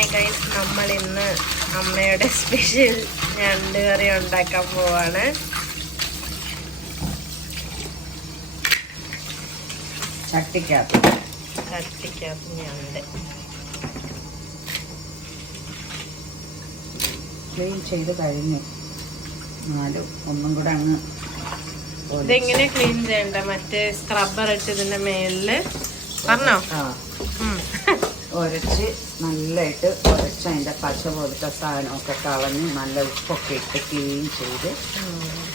Hi guys, നമ്മൾ ഇന്ന് അമ്മയുടെ സ്പെഷ്യൽ ഞണ്ട് കറി ഉണ്ടാക്കാൻ പോവാണ്. ചട്ടിക്കകത്ത് ഞണ്ട് ക്ലീൻ ചെയ്ത് കഴിഞ്ഞു. എന്നാലും ഒന്നും കൂടെ അങ്ങ് ഇതെങ്ങനെ ക്ലീൻ ചെയ്യണ്ട? മറ്റേ സ്ക്രബ്ബർ ഇട്ട് ഇതിന്റെ മേലില് പറഞ്ഞോ ഉരച്ച് നല്ലതായിട്ട് ഉരച്ച് അതിൻ്റെ പച്ച പോലത്തെ സാധനമൊക്കെ കളഞ്ഞ് നല്ല ഉപ്പൊക്കെ ഇട്ട് ക്ലീൻ ചെയ്ത്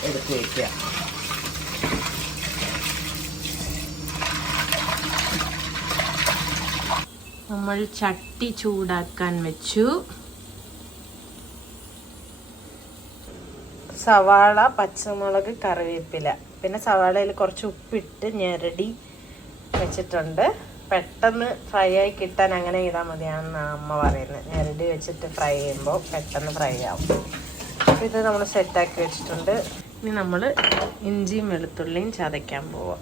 എടുത്ത് വയ്ക്കുക. നമ്മൾ ചട്ടി ചൂടാക്കാൻ വെച്ചു. സവാള, പച്ചമുളക്, കറിവേപ്പില, പിന്നെ സവാളയിൽ കുറച്ച് ഉപ്പിട്ട് ഞെരടി വെച്ചിട്ടുണ്ട്. പെട്ടെന്ന് ഫ്രൈ ആയി കിട്ടാൻ അങ്ങനെ ചെയ്താൽ മതിയാണെന്നാണ് അമ്മ പറയുന്നത്. ഞെരടി വെച്ചിട്ട് ഫ്രൈ ചെയ്യുമ്പോൾ പെട്ടെന്ന് ഫ്രൈ ആവും. അപ്പോൾ ഇത് നമ്മൾ സെറ്റാക്കി വെച്ചിട്ടുണ്ട്. ഇനി നമ്മൾ ഇഞ്ചിയും വെളുത്തുള്ളിയും ചതയ്ക്കാൻ പോവാം.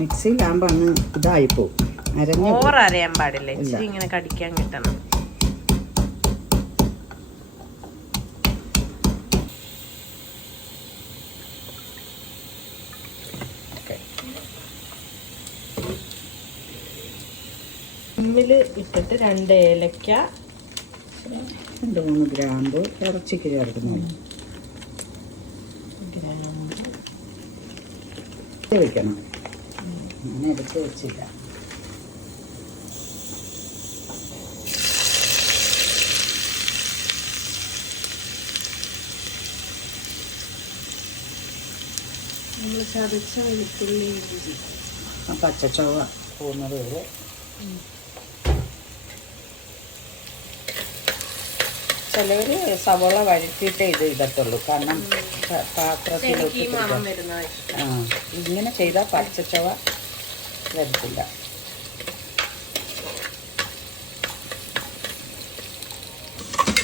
മിക്സിയിലാകുമ്പോൾ അങ്ങ് ഇതായിപ്പോവും. ഓവർ അരയാൻ പാടില്ല, ഇച്ചിരി ഇങ്ങനെ കടിക്കാൻ കിട്ടണം. ഉമ്മില് ഇട്ടിട്ട് 2 ഏലക്ക, 2-3 ഗ്രാമ്പ് ഇറച്ചിക്ക് ചേർക്കുന്നു. വെക്കണം. ഞാൻ എടുത്ത് വെച്ചില്ല. നമ്മൾ ചതച്ച വെളുത്തുള്ളി ഇഞ്ചി പച്ചച്ചോവ പോകുന്നത് വരെ ചിലവര് സവോള വഴറ്റിയിട്ടേ ഇത് ഇടത്തുള്ളൂ. കാരണം പാത്രത്തിലോട്ട് ഇങ്ങനെ ചെയ്താൽ പച്ചച്ചവ വരത്തില്ല.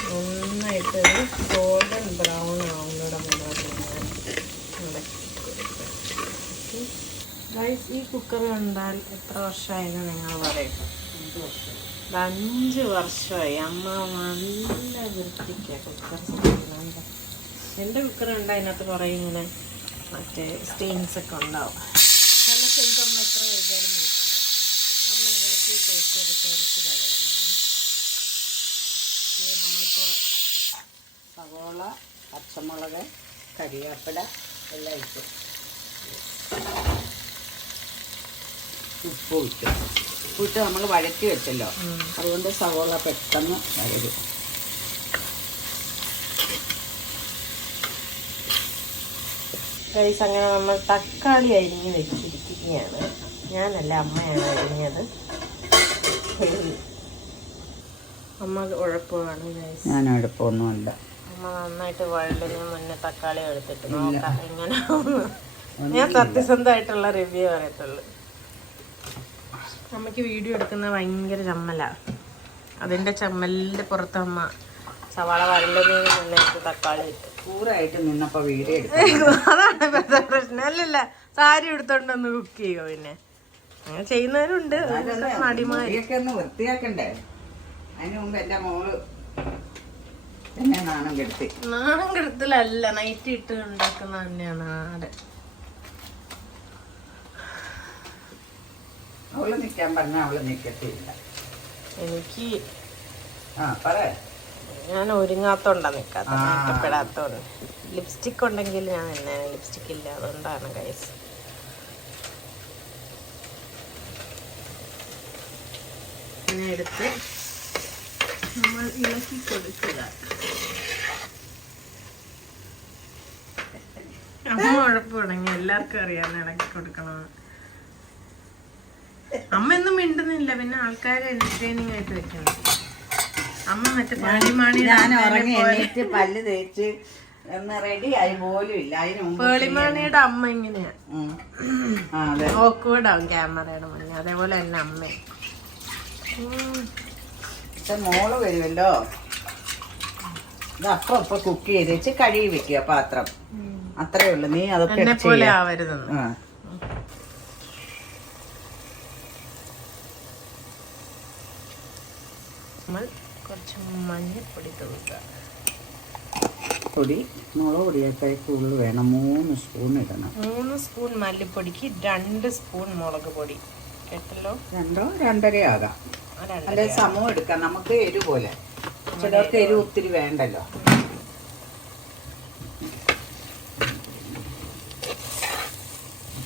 നന്നായിട്ട് ഗോൾഡൻ ബ്രൗൺ ആവുന്നവിടെ ഗൈസ്, ഈ കുക്കർ കണ്ടാൽ എത്ര വർഷമായെന്ന് നിങ്ങൾ പറയും? 5 വർഷമായി. അമ്മ നല്ല വൃത്തിക്കാണ് കുക്കർ ചെയ്യുന്നത്. എൻ്റെ കുക്കർ ഉണ്ട്, അതിനകത്ത് കുറേ ഇങ്ങനെ മറ്റേ സ്റ്റെയിൻസ് ഒക്കെ ഉണ്ടാവും. നല്ല സ്റ്റെയിൻസ് ഒന്നും എത്ര വൈകാനും കിട്ടില്ല. അമ്മ ഇങ്ങനെയൊക്കെ തേച്ച് കഴിയുന്നതാണ്. നമ്മളിപ്പോൾ സവോള, പച്ചമുളക്, കരിവേപ്പില എല്ലാം ഇട്ടു. ഉപ്പിട്ട് നമ്മൾ വഴറ്റി വെച്ചല്ലോ, അതുകൊണ്ട് സവോള പെട്ടെന്ന് വഴരും. ഗൈസ്, അങ്ങനെ നമ്മൾ തക്കാളി അരിഞ്ഞ് വെച്ചിരിക്കുകയാണ്. ഞാനല്ല, അമ്മയാണ് അരിഞ്ഞത്. അമ്മ ഉഴപ്പമാണ് ഗൈസ്. ഞാൻ ഉഴപ്പൊന്നുമല്ല. അമ്മ നന്നായിട്ട് വഴലിന് മുന്നേ തക്കാളി എടുത്തിട്ട് നോക്കാം എങ്ങനെയാവുന്നു. ഞാൻ സത്യസന്ധമായിട്ടുള്ള റിവ്യൂ പറയത്തുള്ളൂ. അമ്മയ്ക്ക് വീഡിയോ എടുക്കുന്നത് ഭയങ്കര ചമ്മലാണ്. അതിൻ്റെ ചമ്മലിൻ്റെ പുറത്ത് അമ്മ സവാള വരളുന്നതിന് മുന്നേ തക്കാളി ഇട്ട് പൂറായിട്ട് നിന്നപ്പോൾ വീഡിയോ എടുക്കും. അതാണ് ഇപ്പോഴത്തെ പ്രശ്നം. അല്ലല്ല, സാരി എടുത്തോണ്ടൊന്ന് കുക്ക് ചെയ്യുമോ? പിന്നെ അങ്ങനെ ചെയ്യുന്നവരുണ്ട്. ഒന്ന് വൃത്തിയാക്കണ്ടേ? അതിന് മുമ്പ് എൻ്റെ മോള് എന്നെ നാണം കെടുത്തലല്ല, നൈറ്റ് ഇട്ട് ഉണ്ടാക്കുന്ന തന്നെയാണ്. ആടെ അവള് നിൽക്കാൻ പറഞ്ഞാൽ അവള് നിൽക്കത്തില്ല. എനിക്ക് ഞാൻ ഒരുങ്ങാത്തോണ്ടാ നിൽക്കാത്ത, ഇഷ്ടപ്പെടാത്തോണ്ട്. ലിപ്സ്റ്റിക് ഉണ്ടെങ്കിൽ ഞാൻ തന്നെ, ലിപ്സ്റ്റിക് ഇല്ല, അതുകൊണ്ടാണ് ഗൈസ്. ഇങ്ങനെ എടുത്ത് നമ്മൾ ഇളക്കി കൊടുക്കുക. അമ്മ ഉഴപ്പുണ്ടെങ്കിൽ എല്ലാവർക്കും അറിയാം ഇളക്കി കൊടുക്കണമെന്ന്. അമ്മ ഒന്നും മിണ്ടുന്നില്ല, പിന്നെ ആൾക്കാരെ എന്റർടൈനിങ് ആയിട്ട് വെക്കണം. അമ്മ മറ്റേ പേളിമാണിയുടെ പല്ല് തേച്ച് റെഡി ആയി പോലും ഇല്ല. പേളിമാണിയുടെ അമ്മ ഇങ്ങനെയാ, ഓക്വേർഡാവും ക്യാമറയുടെ മുന്നേ. അതേപോലെ തന്നെ അമ്മ. മോള് വരുമല്ലോ, ഇത് അപ്പം കുക്ക് ചെയ്ത് വെച്ച് കഴുകി വെക്കുക പാത്രം. അത്രേ ഉള്ളു. നീ അതൊക്കെ പോലെ ആവരുതെന്ന്. നമ്മൾ കുറച്ച് മഞ്ഞൾപ്പൊടി തൂക്കുക. പൊടി മുളക് പൊടിയൊക്കെ കൂടുതൽ വേണം. 3 സ്പൂൺ ഇടണം. 3 സ്പൂൺ മല്ലിപ്പൊടിക്ക് 2 സ്പൂൺ മുളക് പൊടി. കേട്ടല്ലോ? 2 2.5 ആകാം. അല്ലെ സമം എടുക്കാം. നമുക്ക് എരിവ് പോലെ. ചിലർക്ക് എരിവ് ഒത്തിരി വേണ്ടല്ലോ.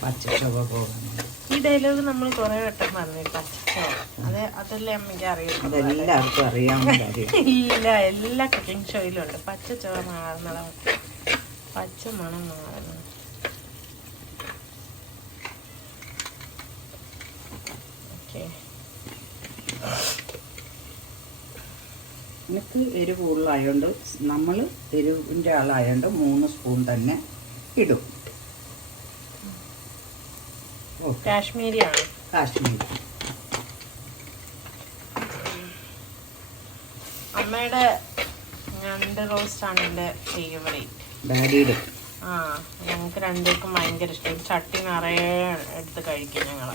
പച്ചച്ചവ പോകണം. ഈ ഡയലോഗ് നമ്മൾ കുറെ വട്ടം പറഞ്ഞു. പച്ചച്ചവ അതല്ലേ അമ്മയ്ക്ക് അറിയാം. അതെല്ലാവർക്കും അറിയാവുന്ന കാര്യം. ഇല്ല, എല്ലാ കുക്കിംഗ് ഷോയിലും ഉണ്ട്. പച്ചച്ചവ മാറുന്നതാണ്, പച്ച മണം മാറുന്നത്. ഓക്കെ, എനിക്ക് എരിവ് കൂടുതലായതുകൊണ്ട് നമ്മൾ എരിവിൻ്റെ ആളായതുകൊണ്ട് 3 സ്പൂൺ തന്നെ ഇടും. കാശ്മീരിയാണ്. കാശ്മീരി. അമ്മയുടെ ഞണ്ട് റോസ്റ്റ് ആണ് എൻ്റെ ഫേവറേറ്റ്. ഡാഡിയുടെ ഞങ്ങൾക്ക് രണ്ടുപേർക്കും ഭയങ്കര ഇഷ്ടം. ചട്ടി നിറയെ എടുത്ത് കഴിക്കും ഞങ്ങൾ.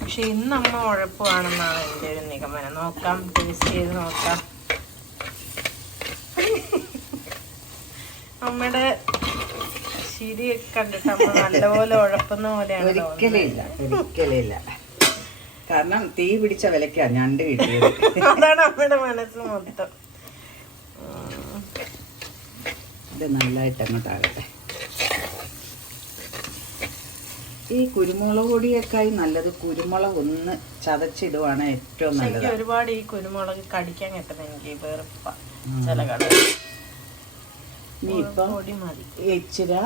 പക്ഷെ ഇന്ന് അമ്മ ഉഴപ്പാണെന്നാണ് എൻ്റെ ഒരു നിഗമനം. നോക്കാം, ടേസ്റ്റ് ചെയ്ത് നോക്കാം. അമ്മയുടെ ശരിയൊക്കെ കണ്ടിട്ട് അമ്മ നല്ലപോലെ ഉഴപ്പുന്ന പോലെയാണ്. ഒരിക്കലില്ല. കാരണം തീ പിടിച്ച വിലക്കാ ഞണ്ട് കിട്ടിയത്. അതാണ് അമ്മയുടെ മനസ്സ് മൊത്തം. ഇത് നല്ലതായിട്ട് അങ്ങോട്ടാകട്ടെ. ഈ കുരുമുളക് പൊടിയേക്കായി നല്ലത് കുരുമുളക് ഒന്ന് ചതച്ചിടുവാണ് ഏറ്റവും നല്ലത്. ഒരുപാട് ഈ കുരുമുളക് കടിക്കാൻ കിട്ടുന്ന എനിക്ക് വെറുപ്പ. ചില കട പൊടി മതി. ഇച്ചിരി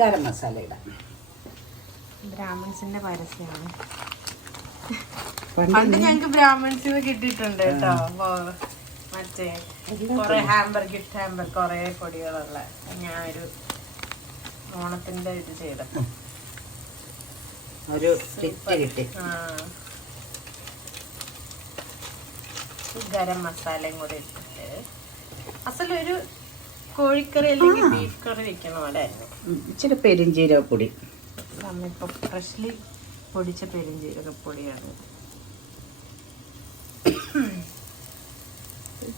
ഗരം മസാല ഇടാം. ബ്രാഹ്മിൺസിന്റെ പരസ്യമാണ്. പണ്ട് ഞങ്ങക്ക് ബ്രാഹ്മിൺസിന് കിട്ടിയിട്ടുണ്ട് കേട്ടോ. മറ്റേ കൊറേ ഗിഫ്റ്റ് ഹാമ്പർ കൊറേ പൊടികളുള്ള. ഞാനൊരു ഓണത്തിന്റെ ഇത് ചെയ്തപ്പോ ഒരു കിട്ടി. ഗരം മസാലയും കൂടെ ഇട്ടിട്ട് അസലൊരു കോഴിക്കറി അല്ലെങ്കിൽ ബീഫ് കറി വെക്കുന്ന പോലെ ആയിരുന്നു. ഇച്ചിരി പെരിഞ്ജീരകപ്പൊടി. നമ്മളിപ്പോ ഫ്രഷ്ലി പൊടിച്ച പെരിഞ്ജീരകപ്പൊടിയാണ്.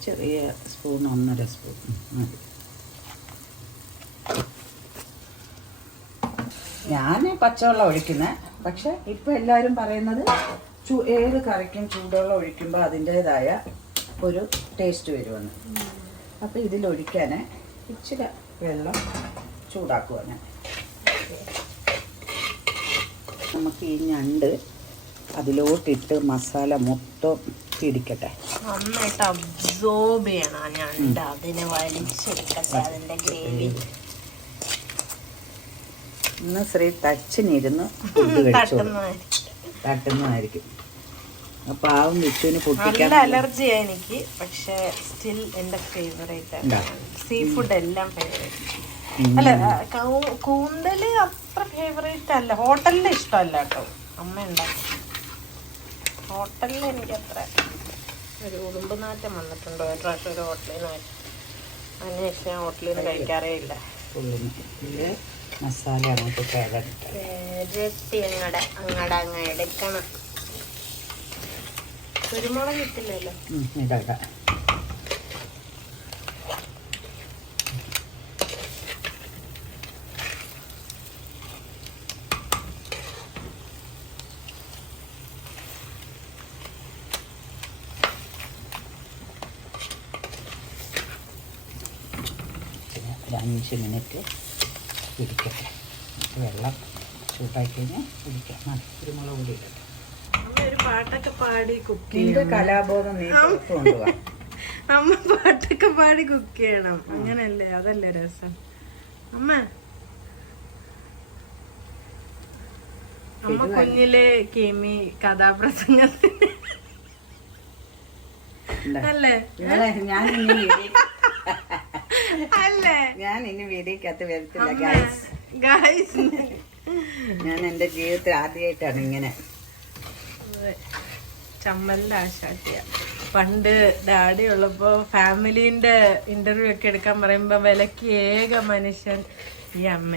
ചെറിയ സ്പൂൺ 1.5 സ്പൂൺ മതി. ഞാൻ പച്ചവെള്ളം ഒഴിക്കുന്നത്. പക്ഷെ ഇപ്പൊ എല്ലാവരും പറയുന്നത് ഏത് കറിക്കും ചൂടുവെള്ളം ഒഴിക്കുമ്പോൾ അതിൻ്റെതായ ഒരു ടേസ്റ്റ് വരുമെന്ന്. അപ്പം ഇതിലൊഴിക്കാൻ ഇച്ചിരി വെള്ളം ചൂടാക്കുക. ഞാൻ നമുക്ക് ഈ ഞണ്ട് അതിലോട്ടിട്ട് മസാല മൊത്തം പിടിക്കട്ടെ. നന്നായിട്ട് അബ്സോർബ് ചെയ്യണം ആ ഞണ്ട്. അതിനെ വലിച്ചെടുക്കട്ടെ അതിന്റെ ഗ്രേവി. ഇന്ന് ശ്രീ തച്ചിനിരുന്ന് തട്ടുന്നതായിരിക്കും. പാവം വിഷുവിന് പൊട്ടിക്കാൻ അലർജിയാ എനിക്ക്. പക്ഷെ സ്റ്റിൽ എന്റെ ഫേവറേറ്റ്. സീ ഫുഡ് എല്ലാം ഫേവറേറ്റ്. അല്ല, കൂന്തല് അത്ര ഫേവറേറ്റ് അല്ല. ഹോട്ടലിൽ ഇഷ്ടമല്ല കേട്ടോ. അമ്മ ഉണ്ടാക്കും. ഹോട്ടലിൽ എനിക്ക് അത്ര ഒരു ഉടുമ്പ് നാറ്റം വന്നിട്ടുണ്ടോ ഒരു പ്രാവശ്യം ഒരു ഹോട്ടലിൽ നിന്ന്. അതിനുശേഷം ഞാൻ ഹോട്ടലിൽ നിന്ന് കഴിക്കാറേ ഇല്ല. മസാല അങ്ങോട്ട് അങ്ങടെ എടുക്കണം. കുരുമുളക് ഇട്ടില്ലല്ലോ. ഇടാം. ഒരു 5 മിനിറ്റ് പിടിക്കട്ടെ. വെള്ളം ചൂടാക്കി കഴിഞ്ഞാൽ പിടിക്കാം. കുരുമുളക് പൊടി ഇടട്ടെ. ഒരു പാട്ടൊക്കെ പാടി കുക്ക് ചെയ്യും. കലാബോധം നീ കൊണ്ടുപോവാ. അമ്മ പാട്ടൊക്കെ പാടി കുക്ക് ചെയ്യണം. അങ്ങനല്ലേ? അതല്ലേ രസം. അമ്മ കുഞ്ഞിലെ കെമി കഥാപ്രസംഗത്തിന് അല്ലേ? ഞാൻ ഇനി വീഡിയോക്കകത്ത് വരത്തില്ല ഗൈസ്. ഞാൻ എൻ്റെ ജീവിതത്തിൽ ആദ്യമായിട്ടാണ് ഇങ്ങനെ ചമ്മലിന്റെ ആശാട്ടിയ. പണ്ട് ഡാഡി ഉള്ളപ്പോ ഫാമിലിന്റെ ഇന്റർവ്യൂ ഒക്കെ എടുക്കാൻ പറയുമ്പോ വിലക്ക് ഏക മനുഷ്യൻ ഈ അമ്മ.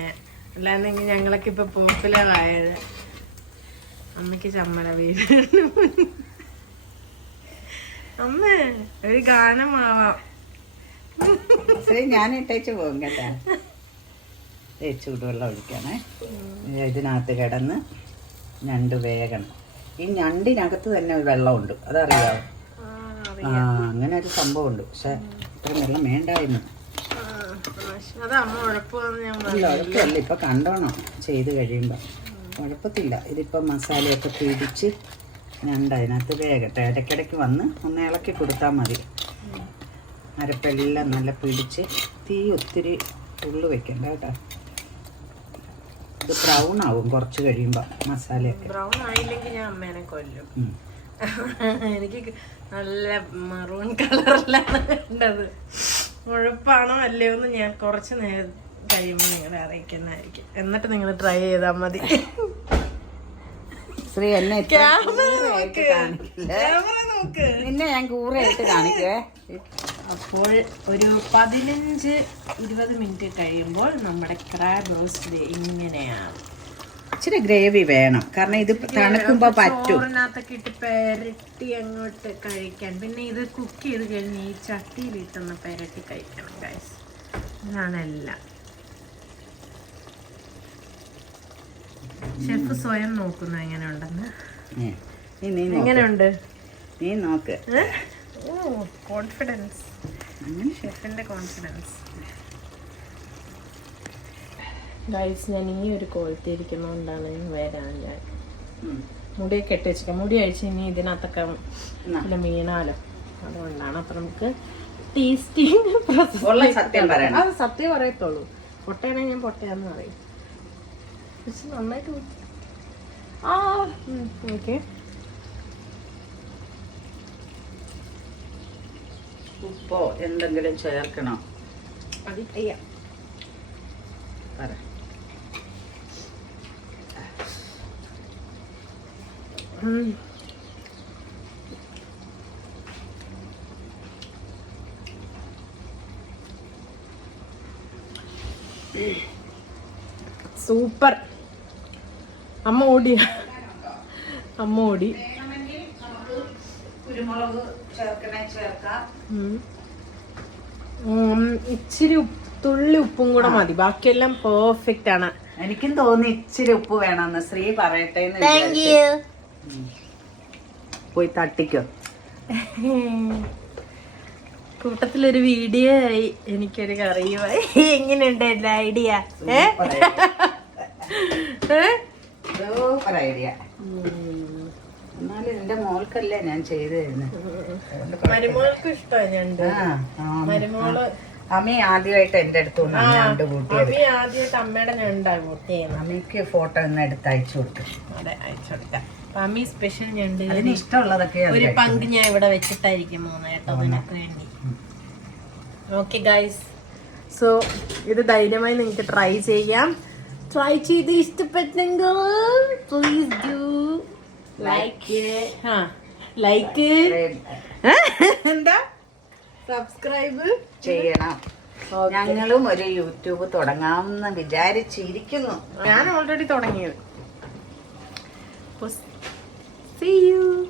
അല്ലാന്നെങ്കിൽ ഞങ്ങളൊക്കെ ഇപ്പൊ പോപ്പുലർ ആയത്. അമ്മയ്ക്ക് ചമ്മല വീട്. അമ്മേ ഒരു ഗാനമാവാം. ശരി, ഞാൻ ഇട്ടേച്ച് പോകും കേട്ടാ. ചൂടുവെള്ളം ഒഴിക്കണേ. ഇതിനകത്ത് കിടന്ന് ഞണ്ട് വേകണം. ഈ ഞണ്ടിനകത്ത് തന്നെ ഒരു വെള്ളമുണ്ട്, അതറിയാമോ? ആ, അങ്ങനെ ഒരു സംഭവമുണ്ട്. പക്ഷെ ഇത്രയും വെള്ളം വേണ്ടായിരുന്നു. ഉഴപ്പല്ല, ഇപ്പൊ കണ്ടോണം ചെയ്ത് കഴിയുമ്പോ കുഴപ്പത്തില്ല. ഇതിപ്പോ മസാലയൊക്കെ പിടിച്ച് ഞണ്ട് അതിനകത്ത് വേകട്ടെ. ഇടയ്ക്കിടയ്ക്ക് വന്ന് ഒന്ന് ഇളക്കി കൊടുത്താൽ മതി. അരപ്പെല്ലാം നല്ല പിടിച്ച് തീ ഒത്തിരി ഉള്ളു വെക്കണ്ട കേട്ടോ. ഇത് ബ്രൗൺ ആവും കുറച്ച് കഴിയുമ്പോ മസാലയൊക്കെ. ബ്രൗൺ ആയില്ലെങ്കിൽ ഞാൻ അമ്മേനെ കൊല്ലും. എനിക്ക് നല്ല മറൂൺ കളറിലാണ് വേണ്ടത്. ഉഴപ്പാണോ അല്ലയോ എന്ന് ഞാൻ കുറച്ച് നേരം കഴിയുമ്പോൾ നിങ്ങളെ അറിയിക്കുന്നതായിരിക്കും. എന്നിട്ട് നിങ്ങൾ ട്രൈ ചെയ്താൽ മതി. ശ്രീ എന്നെ നിന്നെ ഞാൻ കൂറയായിട്ട് കാണിക്കുവേ. അപ്പോൾ ഒരു 15-20 മിനിറ്റ് കഴിയുമ്പോൾ നമ്മുടെ ക്രാബ് റോസ്റ്റ് ഇങ്ങനെയാണ്. ഇച്ചിരി ഗ്രേവി വേണം, കാരണം ഇത് തണുക്കുമ്പോ പറ്റും. ചോറിനകത്തൊക്കെ ഇട്ട് പെരട്ടി അങ്ങോട്ട് കഴിക്കാൻ. പിന്നെ ഇത് കുക്ക് ചെയ്ത് കഴിഞ്ഞ് ഈ ചട്ടിയിലിട്ടൊന്ന് പെരട്ടി കഴിക്കണം ഗൈസ്. ഇതാണ് എല്ലാം. ഷെഫ് സ്വയം നോക്കുന്നു എങ്ങനെയുണ്ടെന്ന്. എങ്ങനെയുണ്ട് നീ നോക്ക്. Confidence, ഷെഫിന്റെ confidence. ഗൈസ്, ഞാൻ ഈ ഒരു ക്വാളിറ്റി ഇരിക്കുന്നതുകൊണ്ടാണ് വരാൻ. ഞാൻ മുടിയൊക്കെ ഇട്ട് വെച്ചിരിക്കാം. മുടി അഴിച്ച് ഇനി ഇതിനകത്തൊക്കെ വീണാലോ, അതുകൊണ്ടാണ്. അപ്പൊ നമുക്ക് ടേസ്റ്റിങ് അത് സത്യം പറയത്തുള്ളൂ. പൊട്ടയാണെങ്കിൽ ഞാൻ പൊട്ടയാന്ന് പറയും. പക്ഷെ നന്നായിട്ട് ഓക്കെ. ഉപ്പോ എന്തെങ്കിലും ചേർക്കണോ? അത് ചെയ്യാം. പറ. സൂപ്പർ. അമ്മ ഓടി. കുരുമുളക് ചേർക്കണേ ചേർക്കാം. ഇച്ചിരി തുള്ളി ഉപ്പും കൂടെ മതി, ബാക്കിയെല്ലാം പെർഫെക്റ്റ് ആണ്. എനിക്കും തോന്നി ഇച്ചിരി ഉപ്പ് വേണമെന്ന്. ശ്രീ പറയട്ടെ. പോയി തട്ടിക്കോ. കൂട്ടത്തിലൊരു വീഡിയോ ആയി, എനിക്കൊരു കറിയുമായി. എങ്ങനെയുണ്ട് എന്റെ ഐഡിയ? Super idea. എന്നാലും എന്റെ മോൾക്കല്ലേ ഞാൻ ചെയ്തു തരുന്നത്. മരുമോൾക്ക് ഇഷ്ടമാണ് ഞണ്ട്. മരുമോള് അമ്മി ആദ്യമായിട്ട് എന്റെ അടുത്ത് ഞണ്ട് കൂട്ടിയത്. ആദ്യമായിട്ട് അമ്മയുടെ ഞണ്ടാ കൂട്ടിയത്. അമ്മിക്ക് ഫോട്ടോ ഒന്ന് എടുത്ത് അയച്ചു കൊടുത്തു. അതെ, അയച്ചു കൊടുക്കാം. അമ്മി സ്പെഷ്യൽ ഞണ്ട് ഇഷ്ടമുള്ളതൊക്കെ ഒരു പങ്ക് ഞാൻ ഇവിടെ വെച്ചിട്ടായിരിക്കും കേട്ടോ, നിനക്ക് വേണ്ടി. ഓക്കെ ഗൈസ്, സോ ഇത് ധൈര്യമായി നിങ്ങൾക്ക് ട്രൈ ചെയ്യാം. ട്രൈ ചെയ്ത് ഇഷ്ടപ്പെട്ടെങ്കിൽ പ്ലീസ് ഡു ലൈക്ക് എന്താ സബ്സ്ക്രൈബ് ചെയ്യണം. ഞങ്ങളും ഒരു യൂട്യൂബ് തുടങ്ങാമെന്ന് വിചാരിച്ചിരിക്കുന്നു. ഞാൻ ഓൾറെഡി തുടങ്ങിയത്. See you.